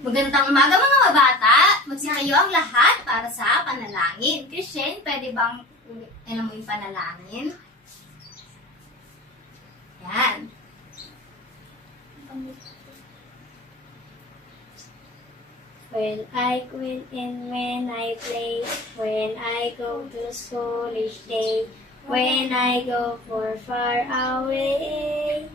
Magandang umaga mga bata! Magsikayo ang lahat para sa panalangin. Christian, pwede bang alam mo yung panalangin? Yan. When I quit and when I play, when I go to school each day, when I go far away,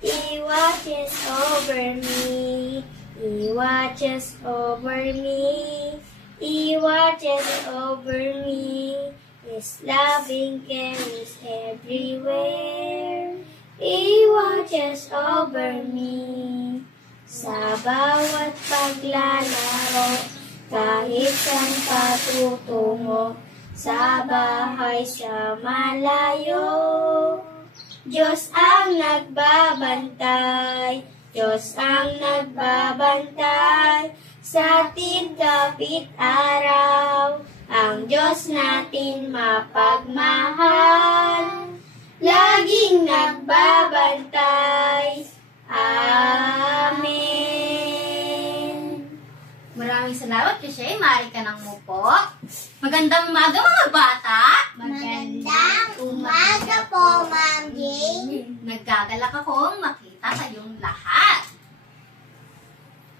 He watches over me. He watches over me. He watches over me. His loving care is everywhere. He watches over me. Sa bawat paglalaro, kahit saan patutungo, sa bahay sa malayo, Diyos ang nagbabantay, Diyos ang nagbabantay, sa ating kapit araw, ang Diyos natin mapagmahal, laging nagbabantay. Amen. Maraming salamat, Christian. Maaari ka nang mupo. Magandang umaga mga bata! Magandang umaga po, Ma'am Jane. Naggagalak akong makita kayong lahat.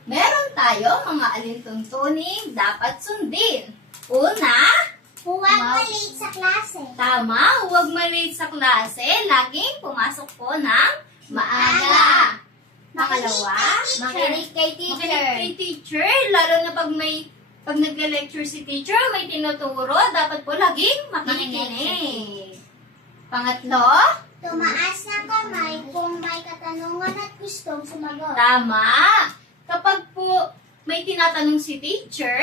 Meron tayo mga alintuntuning dapat sundin. Una, Huwag malate sa klase. tama, huwag malate sa klase. Laging pumasok po ng maaga. Pangalawa, Makinig kay makinig kay teacher. Lalo na pag nagle-lecture si teacher, may tinuturo, dapat po laging makikinig. Pangatlo, Tumaas ng kamay kung may katanungan at gustong sumagot. tama. Kapag po may tinatanong si teacher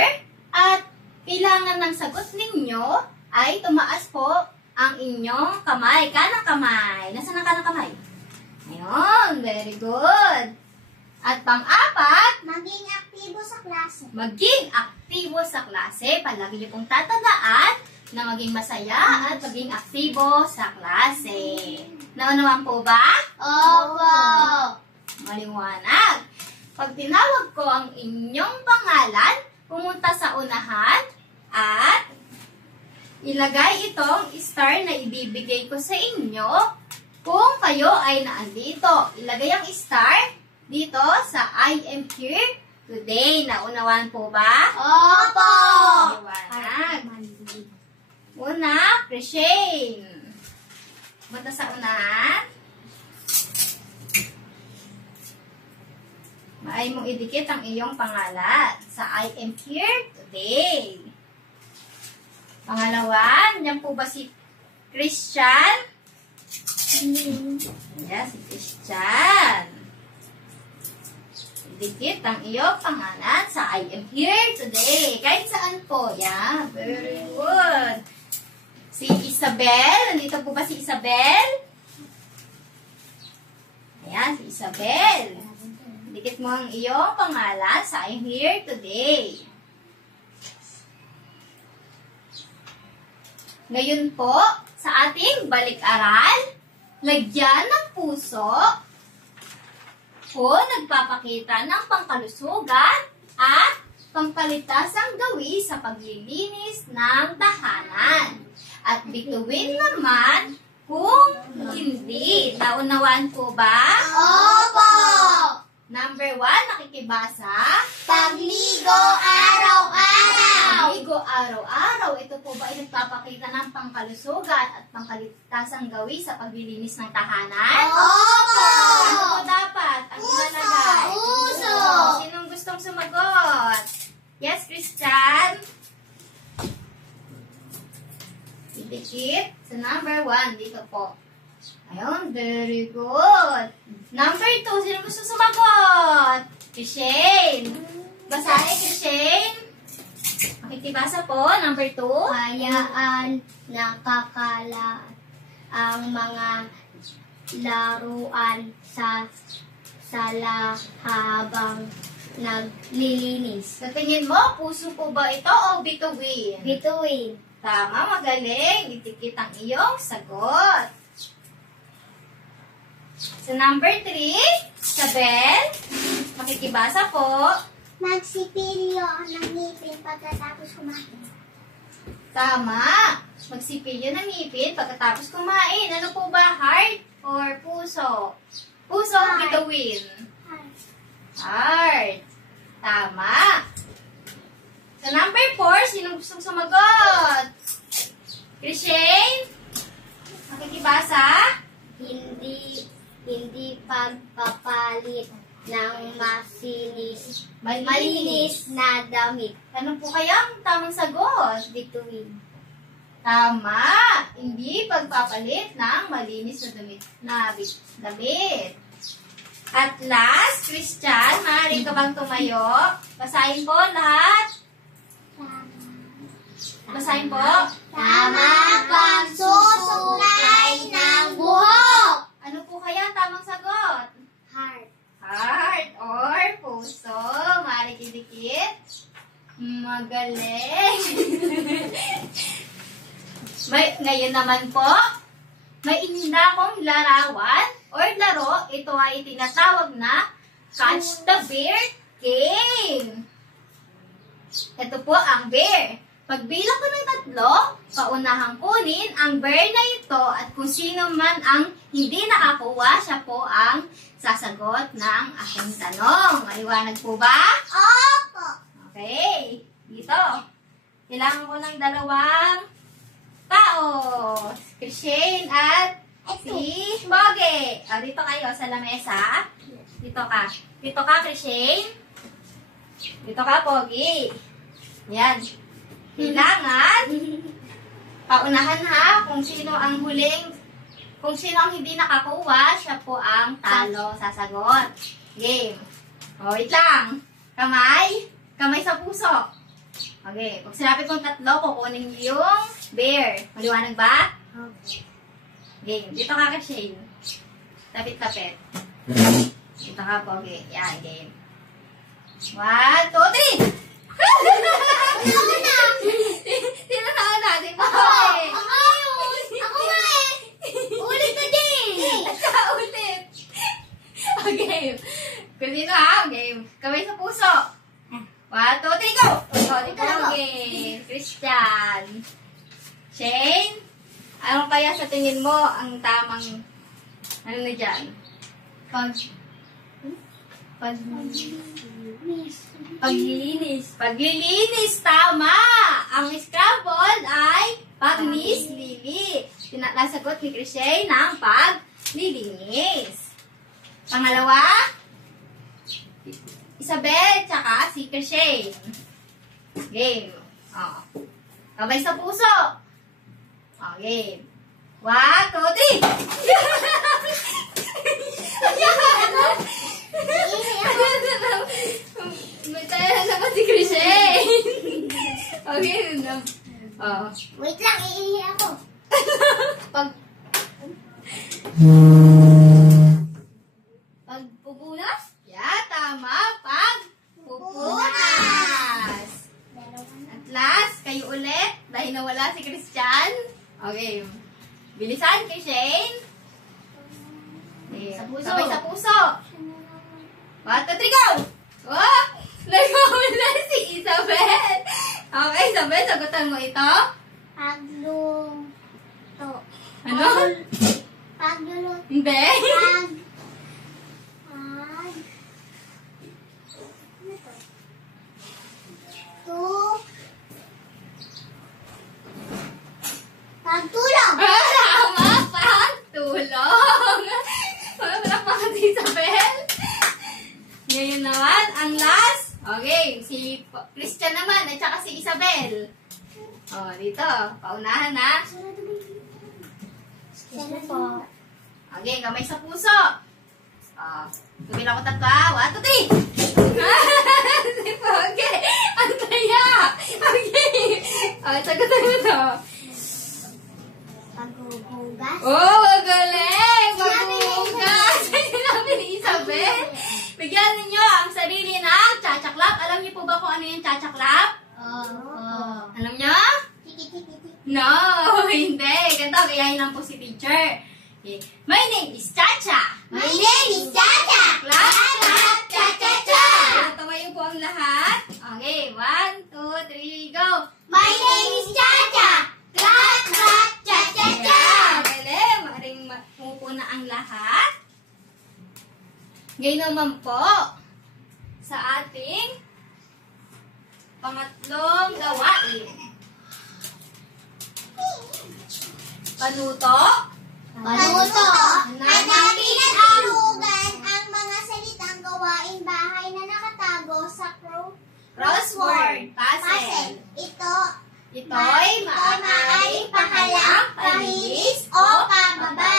at kailangan ng sagot ninyo, ay tumaas po ang inyong kamay. Kanang kamay. Nasaan ang kanang kamay? Ayun, very good. At pang-apat, Maging aktibo sa klase. maging aktibo sa klase. Palagi niyo pong tatandaan na maging masaya at maging aktibo sa klase. Naunawaan po ba? Opo. Maliwanag. Pag tinawag ko ang inyong pangalan, pumunta sa unahan at ilagay itong star na ibibigay ko sa inyo kung kayo ay naandito. Ilagay ang star dito sa I am here today. Naunawaan po ba? Opo. Maliwanag. Una, Christian. Punta sa unahan. Maay mong idikit ang iyong pangalan sa I am here today. Pangalawa, yan po ba si Christian? Yes, si Christian. Idikit ang iyong pangalan sa I am here today. Kahit saan po. Yeah, very good. Si Isabel. Nandito po ba si Isabel? Ayan, si Isabel. Dikit mo ang iyong pangalan sa I'm here today. Ngayon po, sa ating balik-aral, lagyan ng puso o nagpapakita ng pangkalusugan at pangkalitasang gawi sa paglilinis ng tahanan. At bituin naman kung hindi. Naunawaan po ba? Opo. Number 1, nakikibasa. Pagligo araw-araw. Ligo araw-araw. Ito po ba ay nagpapakita ng pangkalusugan at pangkalitasang gawi sa paglilinis ng tahanan? Opo. Ano po dapat ang ilalagay? Puso. Sinong gustong sumagot? Yes, Christian? Idikit sa number 1. Dito po. Ayun, very good. Number 2, sino gusto sumagot? Christian. Basahin, Christian. Makikibasa po, number 2. Hayaan nakakala ang mga laruan sa sala habang naglilinis. Sa tingin mo, puso po ba ito o bituin? Bituin. Tama, magaling. Itikit ang iyong sagot. Sa number 3, Isabel, makikibasa po. Magsipilyo ng ngipin pagkatapos kumain. Tama. Magsipilyo ng ngipin pagkatapos kumain. Ano po ba? Heart or puso? Puso ang Heart. bituin. Heart. Tama. Sa number 4, sino gustong sumagot? Christian? Makikibasa? Hindi pagpapalit ng Malinis. malinis na damit. Ano po kaya ang tamang sagot? Bituin. Tama. Hindi pagpapalit ng malinis na damit. At last, Christian, maaari ka bang tumayo? Basahin po lahat. Basahin po. Tama pagsusuklay ng buhok. Ano po kaya ang tamang sagot? Heart. Heart or puso. Maaari kidikit. Magaling. Ngayon naman po, may ininda akong larawan or laro. Ito ay tinatawag na Catch the Bear Game. Ito po ang bear. Pagbilang ko ng 3, paunahang kunin ang bear na ito at kung sino man ang hindi nakakuha, siya po ang sasagot ng aking tanong. Maliwanag po ba? Opo. Okay. Dito. Kailangan ko ng 2 tao. Si Christian at si Boge. O, dito kayo sa lamesa. Dito ka. Dito ka, Christian. Dito ka, Pogi. Yan. Kailangan, paunahan ha, kung sino ang hindi nakakuha, siya po ang talo, sasagot. Game. O, wait lang. Kamay sa puso. Okay, pag sinabi kong 3, kukunin niyo yung bear. Maliwanag ba? Game. Dito ka ka, Shane. Tapit-tapit. Dito ka, Pogi. Yan, game. 1, 2, 3! Sino na natin pa? Ako nga eh. Ulit na din. Ulit. Okay. Kasi ha, game. Kamay sa puso. 1, 2, 3, go! Okay. Christian. Shane? Ano kaya sa tingin mo ang tamang, ano na dyan? Paglilinis, tama! Ang scrabble ay pagnis-lili. Nasagot ni Christian ng paglilinis. Pangalawa, Isabel, tsaka si Christian. Game. Oh. Kamay sa puso. Oh, game. 1, 2, 3! May tayo na naman si Christian. Okay, oh. Wait lang, iihi ako. Pagpupunas? Yeah, tama. Pagpupunas. At last, kayo ulit. Dahil nawala si Christian. Okay. Bilisan kay Shane. Sa puso. Sabay sa puso. 1, 2, 3, go! Oh! Nagmamula si Isabel. Okay, Isabel, sagutan mo ito. Pagluto. Ano? Pagluluto. Hindi. Pagtulong. Tama, pagtulong. Palakpakan si Isabel. Ngayon naman, ang last. Okay, si Christian naman at saka si Isabel. Oh, dito. Paunahan na. Sino po? Okay, kamay sa puso. Tumilang ko 3. 1, 2, 3. Si Pogi. Ang taya. Okay. Sagutan mo to. Paghuhugas. Oh, magaling! Maghuhugas! Sinabi ni Isabel. Bigyan ninyo ang sarili ng chachaklap. Alam niyo po ba kung ano yung chachaklap? Alam niyo? Tiki-tiki-tiki. No, hindi. Ganito, gayahin lang po si teacher. Okay. My name is Chacha. My name is Chacha. Clap, Clap, clap, cha-cha-cha. Tumayo po ang lahat. lahat? Okay, 1, 2, 3, go! My name is Chacha. Clat, clat, cha, cha, cha. Galing! Maring umupo na ang lahat. Ngayon naman po, sa ating pangatlong gawain. Panuto. Panuto. Hanapin at arugan ang mga salitang gawain bahay na nakatago sa Crossword puzzle. Ito'y maaaring pahalang, pahigis, o pababa.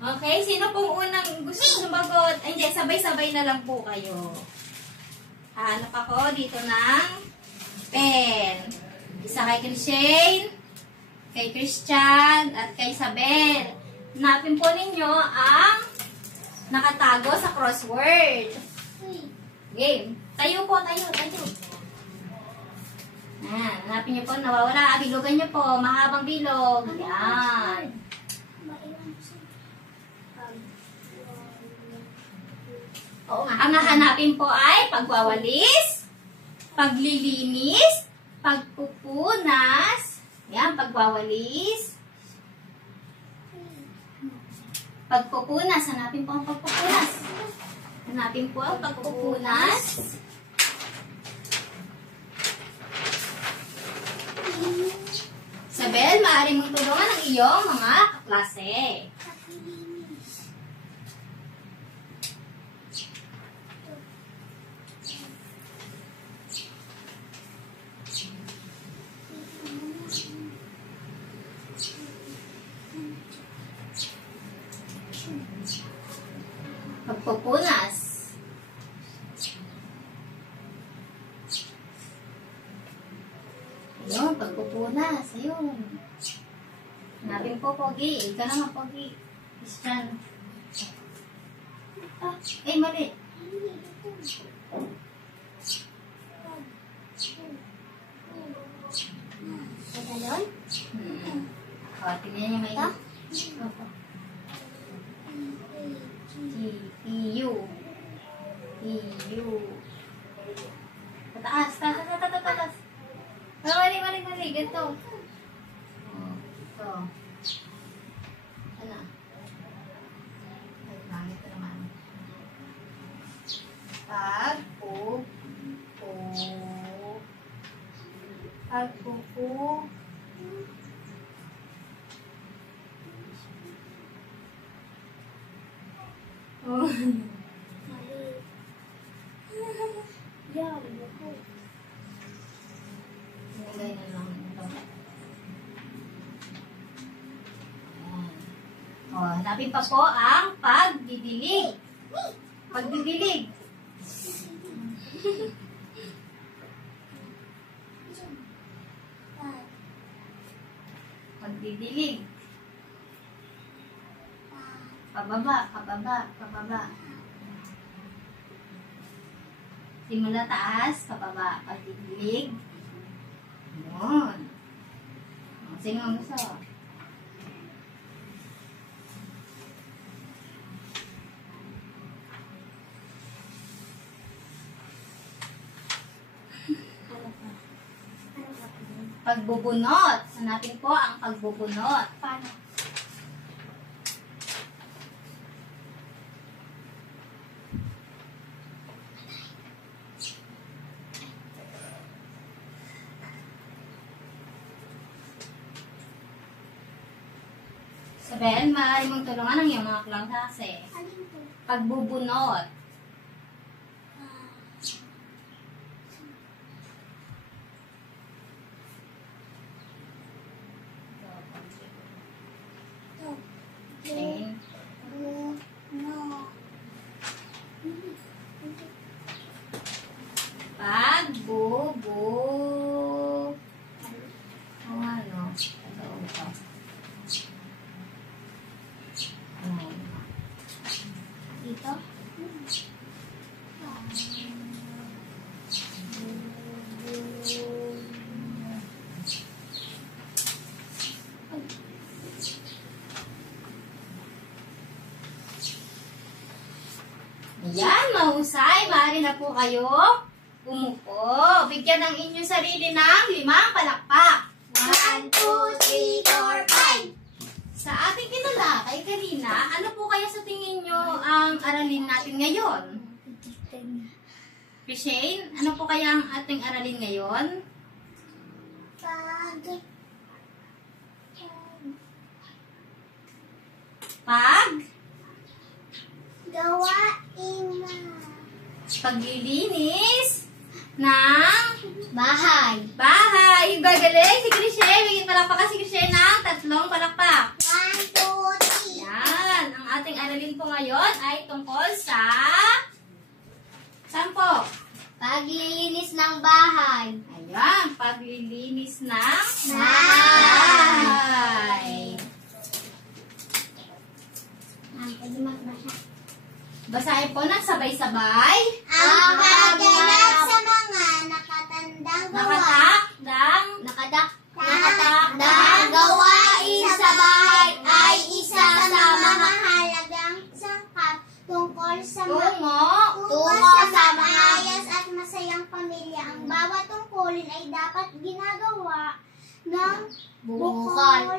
Okay, sino pong unang gusto sumagot? Ay, hindi, sabay-sabay na lang po kayo. Hanap ako dito ng pen. Isa kay Christian, kay Christian, at kay Isabel. Hanapin po ninyo ang nakatago sa crossword. Game. Tayo po, tayo. Hanapin niyo po, nawawala. Bilugan niyo po, mahabang bilog. Yan. Ang hahanapin po ay pagwawalis, paglilinis, pagpupunas, yan, pagwawalis, pagpupunas, hanapin po ang pagpupunas. Hanapin po ang pagpupunas. Isabel, maaari mong tulungan ang iyong mga kaklase. Pagpupunas. Ayun, pagpupunas. Ayun. Hanapin po, Pogi. Ika naman, Pogi. Christian. Ay, mali. Ito yun? Tingnan niyo may... Opo. T-U. Pataas. Tatas. Mali. Ganito. Ito. Ano? Ay, pangit naman. Pagpupu. Oh. Nilagay na lang ito. Ayan. Oh, hanapin pa po ang pagdidilig. Pagdidilig. Pagdidilig. Pababa. Simula taas, pababa. Pagdidilig. Yun. Sino ang gusto? Pagbubunot. Hanapin po ang pagbubunot. Paano? Isabel, maaari mong tulungan ang iyong mga klase. Alin po? Pagbubunot. Tingin. Dito? Ayan, mahusay. Maaari Maaari na po kayo umupo. Bigyan ng inyong sarili ng 5 palakpak. 1, 2, 3, 4, 5. Sa ating tinalakay kanina, ano po kaya sa tingin nyo ang aralin natin ngayon? Shane, ano po kaya ang ating aralin ngayon? Paglilinis ng bahay. Gagaling si Christian. Bigyan palakpakan si Christian ng 3 palakpak. 1, 2, 3. Yan. Ang ating aralin po ngayon ay tungkol sa... Saan po? Paglilinis ng bahay. Ayan. Paglilinis ng Bahay. Basahin po ng sabay-sabay. Ang pagganap sa mga nakatandang nakatakdang gawain sa bahay ay isa sa mahalagang sangkap tungkol sa maayos at masayang pamilya. Ang bawat tungkulin ay dapat ginagawa ng bukal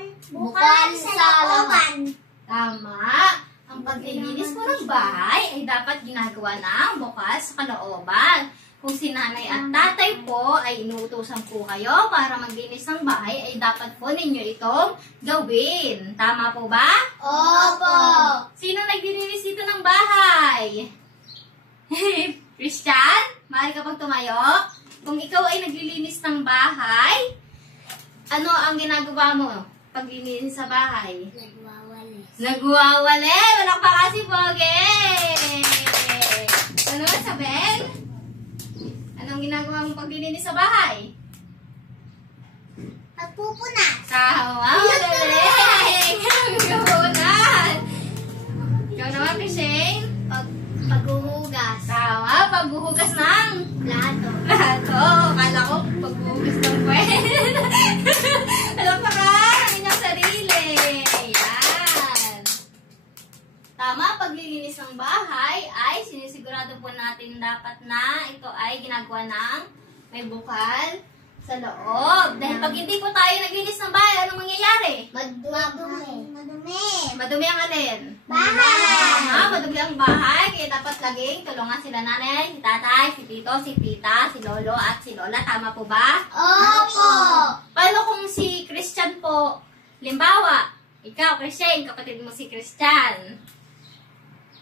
sa looban. Tama. Ang paglilinis po ng bahay ay dapat ginagawa ng bukas sa kalooban. Kung si nanay at tatay po ay inuutosan po kayo para maglinis ng bahay, ay dapat po ninyo itong gawin. Tama po ba? Opo. Sino naglilinis dito ng bahay? Christian? Maaari ka pang tumayo? Kung ikaw ay naglilinis ng bahay, ano ang ginagawa mo paglilinis sa bahay? Nagwawali! Walang pa kasi, Pogi! Ano, Sabel? Anong ginagawa mong paglilinis sa bahay? Pagpupunas. Tama! Magaling! Pagpupunas! Ikaw naman, Christine? Paghuhugas. Tama! Paghuhugas ng Plato. plato. Kala ko paghuhugas ng puwet. Alam pa ka ang inyong sarili. Yan. Tama, paglilinis ng bahay ay sinisigurado po natin dapat na ito ay ginagawa ng may bukal sa loob. Dahil pag hindi po tayo naglinis ng bahay, anong mangyayari? Madumi. Madumi ang alin? Bahay. Madumi ang bahay. Kaya dapat laging tulungan sila nanay, si tatay, si tito, si tita, si lolo, at si lola. Tama po ba? Opo. Paano kung si Christian po? Limbawa, ikaw, Christian, kapatid mo si Christian.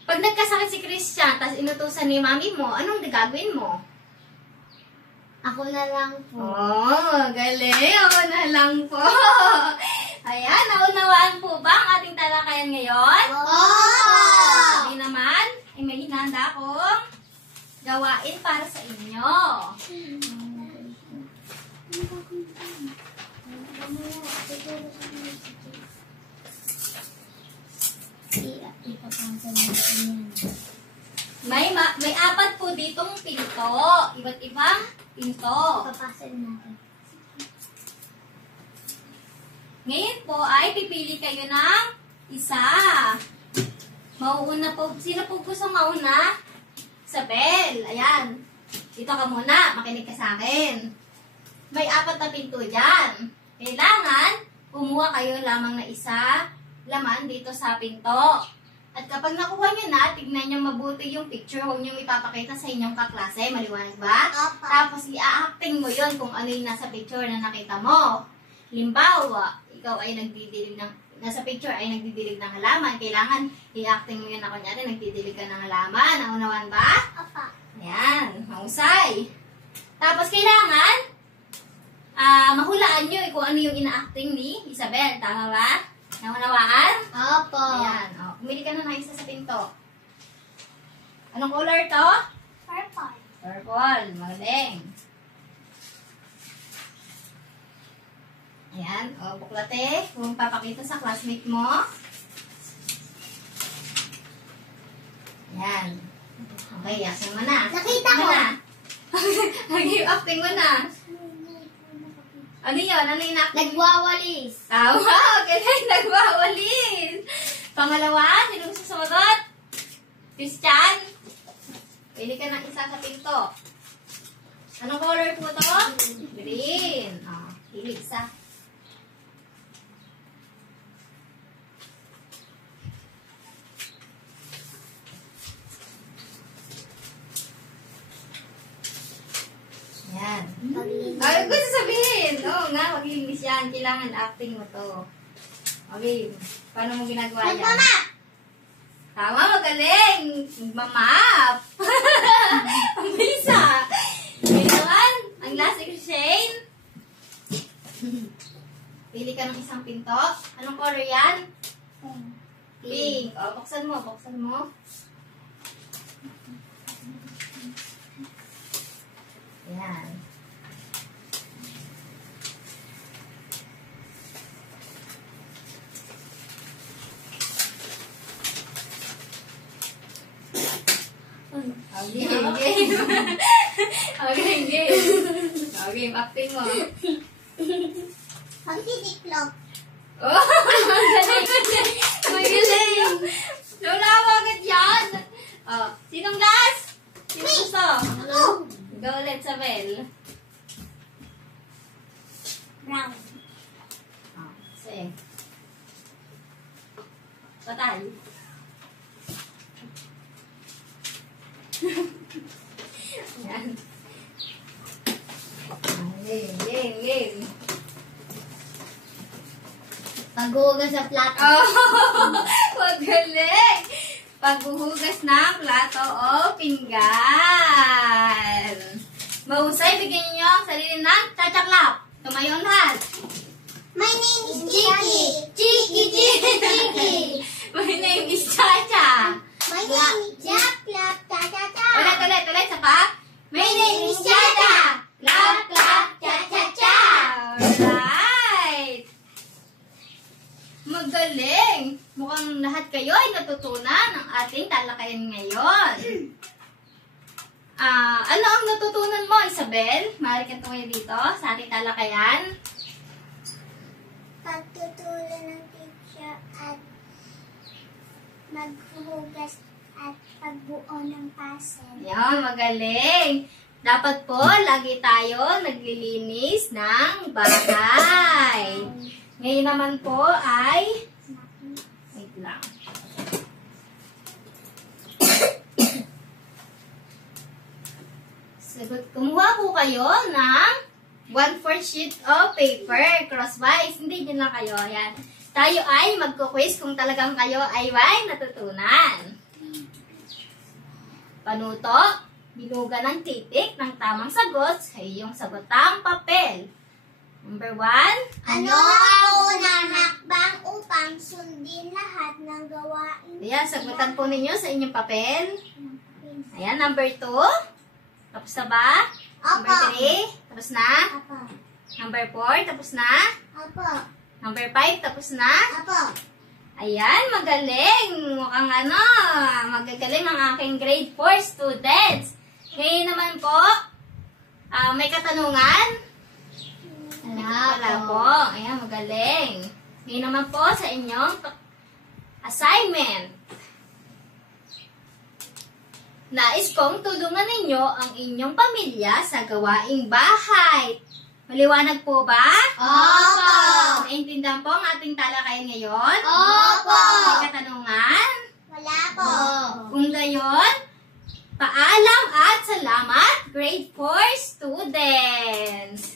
Pag nagkasakit si Christian, tapos inutusan ni mami mo, anong gagawin mo? Ako na lang po. Oh, galing. Ako na lang po. Ayan, naunawaan po ba ang ating talakayan ngayon? Opo. Hindi naman, ay may hinanda akong gawain para sa inyo. May 4 po ditong pinto. Iba't ibang pinto. Papasin natin. Ngayon po ay pipili kayo ng isa. Mauuna po. Sino po gusto mauna? Isabel. Ayan. Dito ka muna. Makinig ka sa akin. May 4 na pinto dyan. Kailangan kumuha kayo lamang na isa laman dito sa pinto. At kapag nakuha nyo na, tignan nyo mabuti yung picture. Huwag nyo ipapakita sa inyong kaklase. Maliwanag ba? Opo. Tapos i-acting mo yon kung ano yung nasa picture na nakita mo. Limbawa, ikaw ay nagdidilig ng, nasa picture ay nagdidilig ng halaman. Kailangan i-acting mo yun na kunyari, nagdidilig ka ng halaman. Naunawan ba? Opo. Ayan, mahusay. Tapos kailangan, mahulaan nyo kung ano yung ina-acting ni Isabel. Tama ba? Naunawaan? Opo. Ayan. O, pumili ka na ng isa sa pinto. Anong color to? Purple. Purple. Magaling. Ayan. O, buklate. Kung papakita sa classmate mo. Ayan. Okay, acting mo na. Nakita ko. Acting mo na. Ano yun? Ano yung acting? Nagwawalis. Tama! Okay, nagwawalis. Pangalawa, sinong susunod? Christian? Pili ka ng isa sa pinto. Anong color po to? Green. Oh, pili isa. Yan. Ay, gusto sabihin. Oo nga, maglinis yan. Kailangan acting mo to. Okay. Paano mo ginagawa yan? Magmamap! Tama, magaling. Magmamap. Ang bisa. Okay naman. Ang last Shane. Pili ka ng isang pinto. Anong color yan? Pink. O, buksan mo. Buksan mo. Yan. Okay, game. Okay, game. Okay, acting mo. Magtitiklop. Oh, magaling. Magaling. Lola mo agad yan. Oh, sinong last? Sino gusto? Ako. Go ulit, Sabel. Brown. Oh, sige. Patay. Yan. Game. Paghugas sa plato. Oh, magaling. Paghuhugas ng plato o pinggan. Mahusay, bigyan niyo ang sarili ng tachaklap. Tumayo ang lahat. My name is Chiki. Chiki. My name is Chacha. My name is Jack Clap Cha-Cha-Cha. Ulit, sa pa. My name is Chacha. Clap, clap, cha-cha-cha. Alright. Magaling. Mukhang lahat kayo ay natutunan ng ating talakayan ngayon. Ano ang natutunan mo, Isabel? Maaari kang tumayo dito sa ating talakayan. Pagtutulong ng teacher at maghuhugas at pagbuo ng puzzle. Yan, magaling. Dapat po, lagi tayo naglilinis ng bahay. Ngayon naman po ay... Wait lang. Sagot, kumuha po kayo ng 1/4 sheet of paper, crosswise. Hindi, dyan lang kayo. Yan. Tayo ay magko-quiz kung talagang kayo ay may natutunan. Panuto, binuga ng titik ng tamang sagot sa iyong sagotang papel. Number 1. Ano ang unang hakbang upang sundin lahat ng gawain? Ayan, sagutan po ninyo sa inyong papel. Ayan, number 2. Tapos na ba? Number Opo. 3. Tapos na? Apo. Number 4. Tapos na? Apo. Number 5. Tapos na? Apo. Ayan, magaling. Mukhang magagaling ang aking grade 4 students. Ngayon naman po, may katanungan? Wala po. Ayan, magaling. Ngayon naman po sa inyong assignment. Nais kong tulungan ninyo ang inyong pamilya sa gawaing bahay. Maliwanag po ba? Opo. Naintindihan po ang ating talakayan ngayon? Opo. May katanungan? Wala po. Kung gayon, paalam at salamat, grade 4 students!